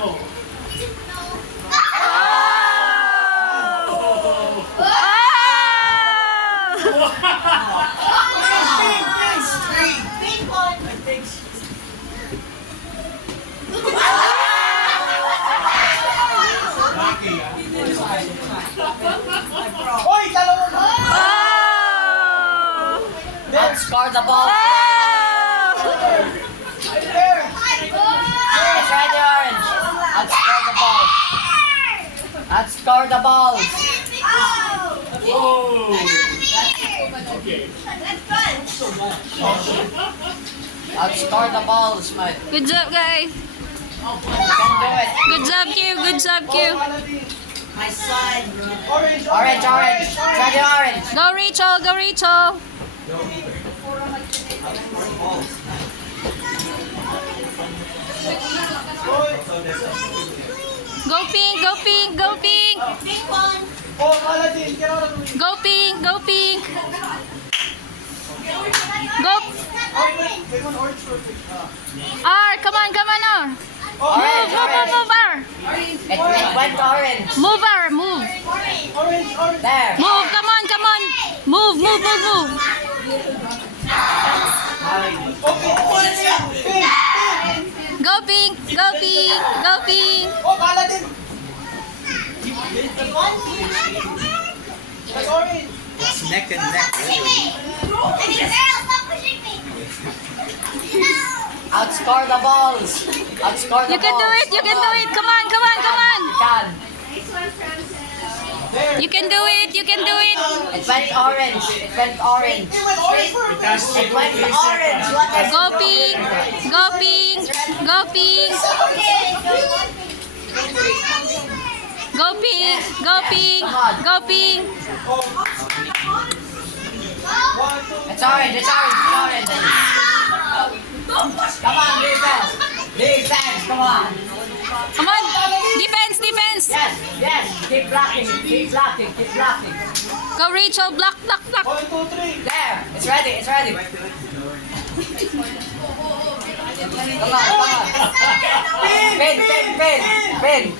mo. Hoy, dalawa mo! Outscore the ball. There! It's ready, Orange. Outscore the ball. Outscore the balls. Oh! Okay. Outscore the balls, mate. Good job, guys. You can do it. Good job, Q. Good job, Q. My side. Orange, Orange, orange. It's ready, Orange. Go, Rachel. Go, Rachel. Go, Pink. Go, Pink. Go, Pink. Oh, Paladin, kailangan mo. Go, Pink. Go, Pink. Go. May one orange perfect. R. Come on, come on, R. Move, move, move, move, R. It went orange. Move, R. Move. Orange, orange. There. Move. Come on, come on. Move, move, move, move. Okay, orange yan. Pink, pink. Go, Pink. Go, Pink. Go, Pink. Oh, Paladin. That's orange. It's neck and neck, really. Outscore the balls. Outscore the You can do balls. it. You can do it. Come on, come on, come on. Can. There. You can do it. You can do it. It went orange. It went orange. It went orange perfect. It went orange. What is Go, Pink. Go, Pink. Go, Pink. Go, Pink. Go, Pink. Go, Pink. One, two, It's orange. It's orange. It's orange. Come on, defense. Defense. Come on. Come on. Defense, defense. Yes. Yes. Keep blocking. Keep blocking. Keep blocking. Go, Rachel. Block, block, block. 1, 2, 3. There. It's ready. It's ready. Come on. Come on. Pin. Pin. Pin. Pin.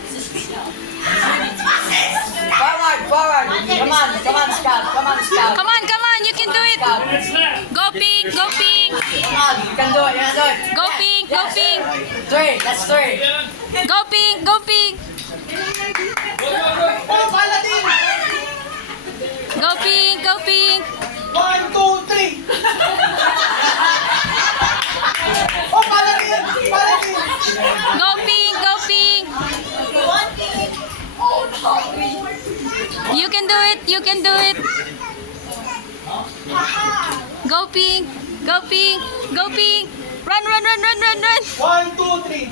Forward. Forward. Come on. Come on, Scott. Come on, Scott. Come on, come on. You can do it. Scott. Minutes left. Go, Pink. Go, Pink. Come on. You can do it. You can do it. Go, Yes, Pink. Go, yes. Pink. 3. That's 3. Go, Pink. Go, Pink. Oh, Paladin. Go, Pink. Go, Pink. 1, 2, 3. Oh, Paladin. Paladin. Go, Pink. Go, Pink. You can do it. You can do it. Go, Pink. Go, Pink. Go, Pink. Run, run, run, run, run, run. 1, 2, 3.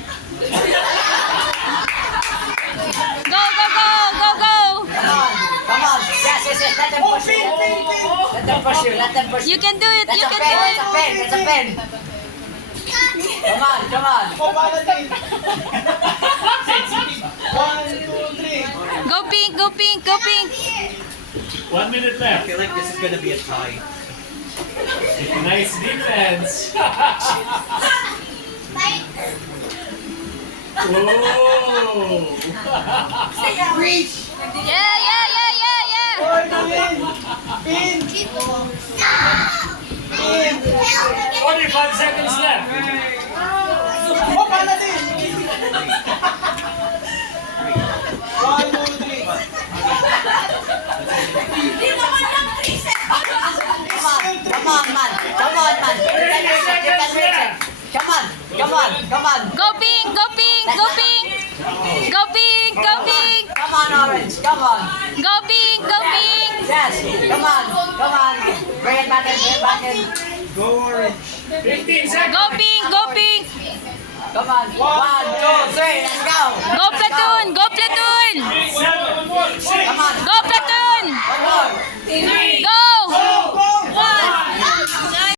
Go, go, go, go, go. Come on. Come on. Yes, yes, yes. Let them Oh, push pin, you. pin, pin. Let them push you. Let them push you. You can do it. That's You a can pen. do That's it. a pen. That's a pen. Come on. Come on. Oh, Paladin. 1, 2, 3. Go, Pink. Go, Pink. Go, Pink. 1 minute I left. feel like this is gonna be a tie. Nice defense. Oh! Yeah, yeah, yeah, yeah, yeah. Orange win. Pin. Pin. 45 seconds left. Oh, Paladin. 1, 2, 3. Come on, man. Come on, man. You can reach it. You can reach it. Come on. Come on. Come on. Go, Pink. Go, Pink. Go, Pink. Go, Pink. Go, Pink. Come on, Orange. Come on. Go, Pink. Go, Pink. Yes. Come on. Come on. Bring it back in. Bring it back in. Go orange. 15 seconds. Go, Pink. Go, Pink. Come on. 1, 2, 3. Let's go. Go, Platoon. Go, Platoon. Seven, Come on. Go, Platoon. One more. 3,